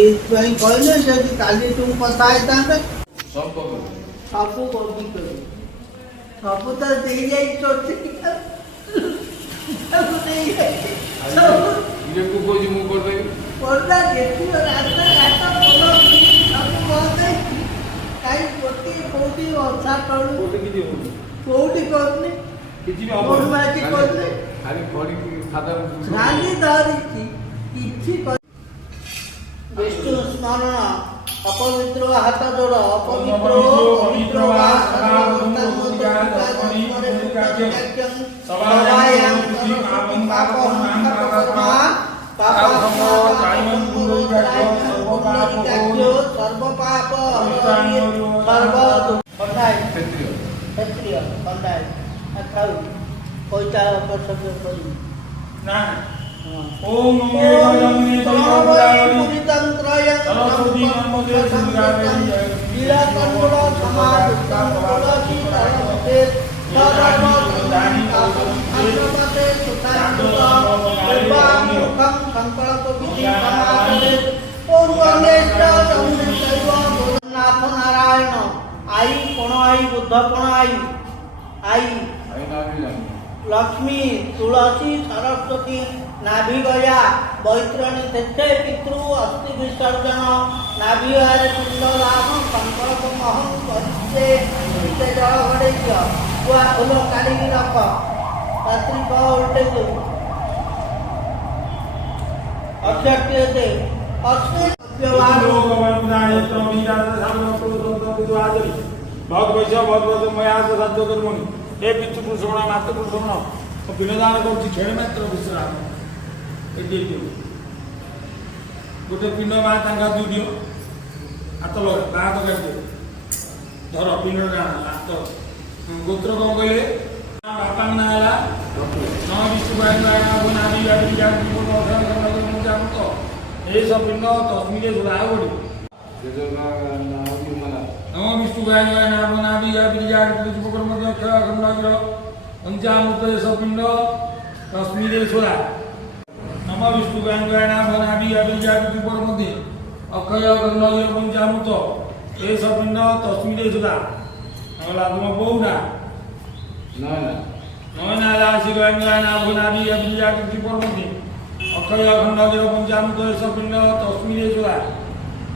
ଏଇଥିପାଇଁ କହିଲେ ଯଦି କାଲିଠୁ କଥା ହେଇଥାନ୍ତେ ସବୁ ସବୁ କବି କରୁ ସବୁ ତ ଦେଇଯାଇଛି ଇଏକୁ କହୁଛି ମୁଁ କରିଦେବି ପର୍ଦା ଦେଖିବ ରାସ୍ତାଘାଟ ଭଲ ସବୁ ବନ୍ଦ ହେଇଛି କାହିଁ ଗୋଟିଏ କୋଉଠି ଅଧା ତଳୁ କୋଉଠି କରୁନି କିଛି ବି କରୁନାହାନ୍ତି କରୁନି ଖାଲି ଖଡ଼ି ଖାତା ଖାଲି ଧରିଛି କିଛି ବିଷ୍ଣୁ ସ୍ମରଣ ଅପବିତ୍ର ହାତ ଯୋଡ଼ ଅପବିତ୍ର ପବିତ୍ର ବା সর্বপাপ ক্ষেত্রীয় খন্ডায় খাও পয়সা অপসর্গ করি না ओम नमो नमः पुरितंत्रय सरस्वती नमोते दुर्गावे लीला कंदुल समायुक्तं तुलसी तलमते सर्व दानि आत्मते सुतांतुत मुखं संकल्प विधि समादे पूर्वनेष्ट समुदैव नाथ नारायण आई कोण आई बुद्ध कोण आई लक्ष्मी तुलसी सरस्वती नाभि गया वैतरणी तेथे पितृ अस्थि विसर्जन नाभि गया पिंड लाभ संकल्प महं परिचे इते जल घड़े कुआ फूल काढ़ी रख रात्रि कह उल्टे दे अक्षय दे बहुत पैसा बहुत मैं साध्य कर्मणि हे पितृ पुरुषण मातृ पुरुषण पिंडदान कर छेड़ मात्र विश्राम गोटे पिंड माँ दुई दियो हाथ लगे बा हाथ काटे धर पिंड टाण हाथ गोत्र कौन कहले बापा ना है न विष्णु ये सब पिंड तस्मिन जुड़ा गोटे नम विष्णु पंचामृत पिंड तस्मिन छोड़ा नम विष्णु अक्षय गंधर्व पंचामृत ये सब पिंड तस्मिन छोड़ा तुम बहुना नयना राशि अक्षय गंधर्व पंचामृत ये सब पिंड तस्मिन छोड़ा